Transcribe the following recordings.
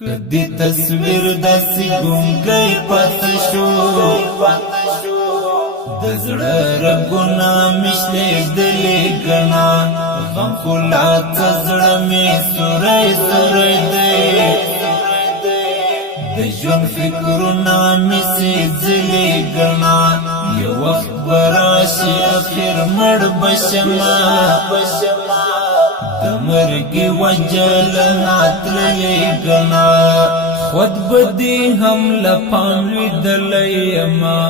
کدی تصویر داسی گونگی پاته شو دزړه رګونه مشلېږدلې ګڼه غم خو لا څه زړه مې سوری سوری دی د ژوند فکرونه مې سېځلې ګڼه یو وخت به راشي اخر مړ به شمه د مرګي وجل ناتللې ګڼه خود به دې هم له پام لیدلی یمه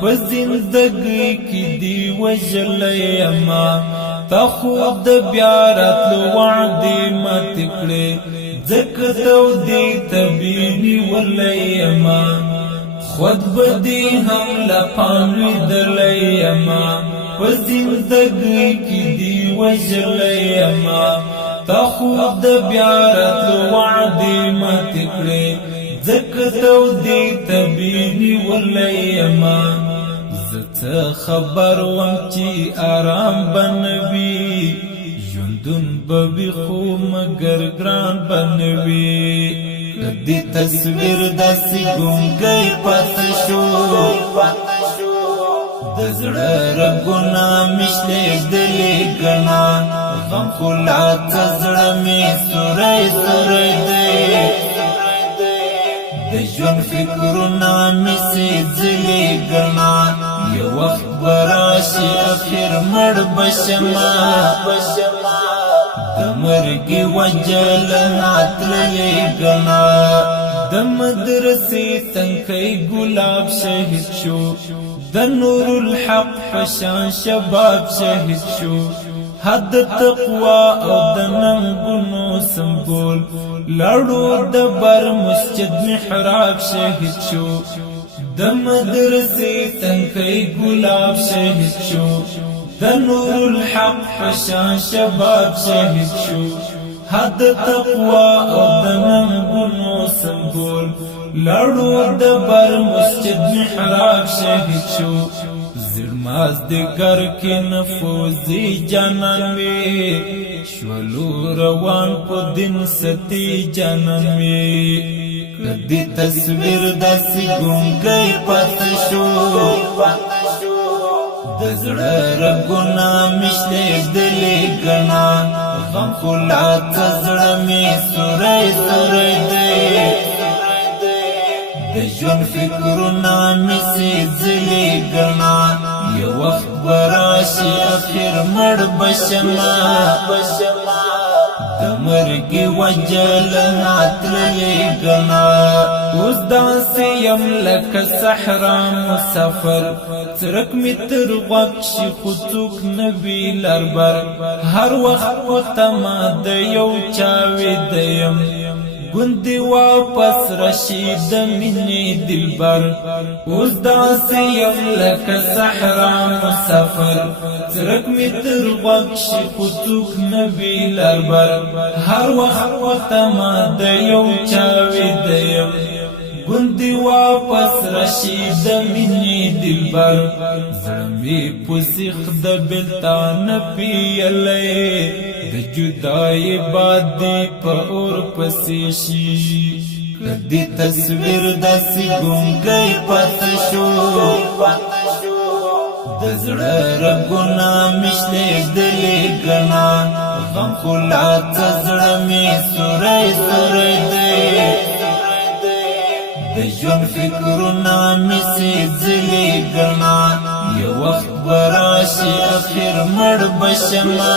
په زندګۍ کې دې وژلی یمه تا خو د بیا راتلو وعدې ماتې کړې ځکه تودې طبې نیولی یمه خود به دې هم له پام لیدلی یمه په زندګۍ کې دې وژلی یمه تا خو د بیا راتلو وعدې ماتې کړې ځکه تودې طبې نیولی یمه زه څه خبر وم چې آرام به نه وي ژوندون به وي خو مګر ګران به نه وي دې تصویر داسې ګونګی پاته شو د زړه رګونه مې شلېږدلې ګڼه غم خو لا څه زړه مې سوری سوری دی د ژوند فکرونه مې سېځلې ګڼه یو وخت به راشي اخر مړ به شمه د مرګي وجل ناتللې ګڼه د مدرسې تنکی ګلاب شهید شو د نور الحق فشان شباب شهید شو حد تقوا او د ننګونو سمبول لاړو د بر مسجد محراب شهید شو د مدرسې تنکی ګلاب شهید شو د نور الحق فشان شباب شهید شو حد تقوا او د ننګونو سمبول لاړو د بر مسجد محراب شهید شو زړمازدګر کې نفوذي جانان وي شولو روان په دین ستی جانان وي کدی تصویر داسې ګونګی پاته شو د زړه رګونه مې شلېږدلې ګڼه غم خو لا څه زړه مې سوری سوری دی د ژوند فکرونه مې سېځلې ګڼه یو وخت به راشي اخر مړ به شمه د مرګي وجل ناتللې ګڼه اوس داسې یم لکه صحرا مسافر څرک مې تر غوږ شي خو څوک نه وي لربر هر وخت په تمه د یو چا ویده یم ګوندې واپس راشي د مینې دلبر اوس داسې یم لکه صحرا مسافر څرک مې تر غوږ شي خو څوک نه وي لربر هر وخت په تمه د یو چا ویده یم ګوندې واپس راشي د مینې دلبر زړه مې په سیخ د بېلتان پیلی د جدای باد دې په اور پسې شي کدی تصویر داسې ګونګی پاته شو د زړه رګونه مې شلېږدلې ګڼه غم خو لا څه زړه مې سوری سوری دی د ژوند فکرونه مې سېځلې ګڼه یو وخت به راشي اخر مړ به شمه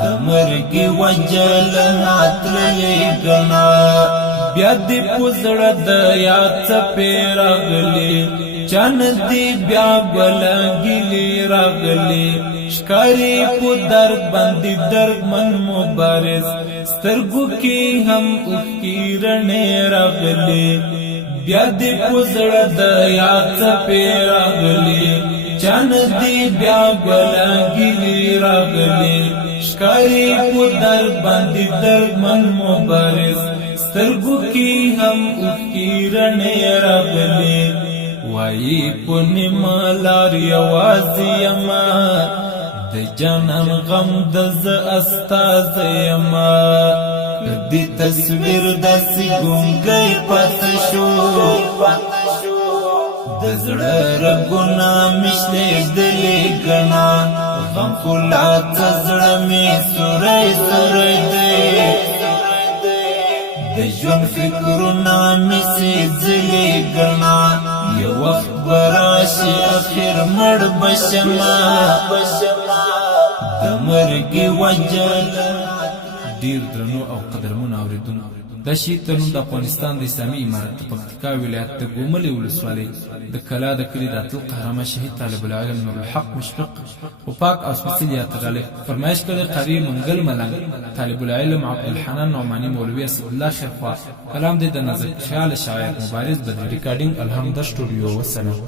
د مرګي وجل ناتللې ګڼه بیا دې په زړه د یاد څپې راغلې چا نه دې بیا بلګلې راغلې ښکاري په درد باندې دردمن مبارز سترګو کې هم اوښکې رڼې راغلې بیا دې په زړه د یاد څپې راغلې چا نه دې بیا بلګلې راغلې ښکاري په درد باندې دردمن مبارز سترګو کې هم اوښکې رڼې راغلې وایي په نیمه لار یوازې یمه د جانان غم د ز استازی یما دی تصویر داسی گونگئی پاتا شو دزړه رګونه مشلې دلې ګنا غم کولا تزړه می سورې سورې دی د ژوند فکرونه می سي ځلې ګنا یو وخت براشي اخر مړ بشما د مرګي وجل. ډیر درنو او قدرمن اوریدونکو دا شی ترنو د افغانستان د اسلامي امارت د پکتیکا ولایت د ګوملې ولسوالۍ د کلا د کلي د اتل قهرمان شهید طالب العلم نور الحق مشفق او پاک او سپېڅلي یادګار فرمایش کړی قاری منګل ملنګ طالب العلم عبدالحنان نعماني مولوي اسد الله خیرخوا کلام د نظر خیال شاعر مبارز بدر ریکارډینګ الحمد سټوډیو. وسلام.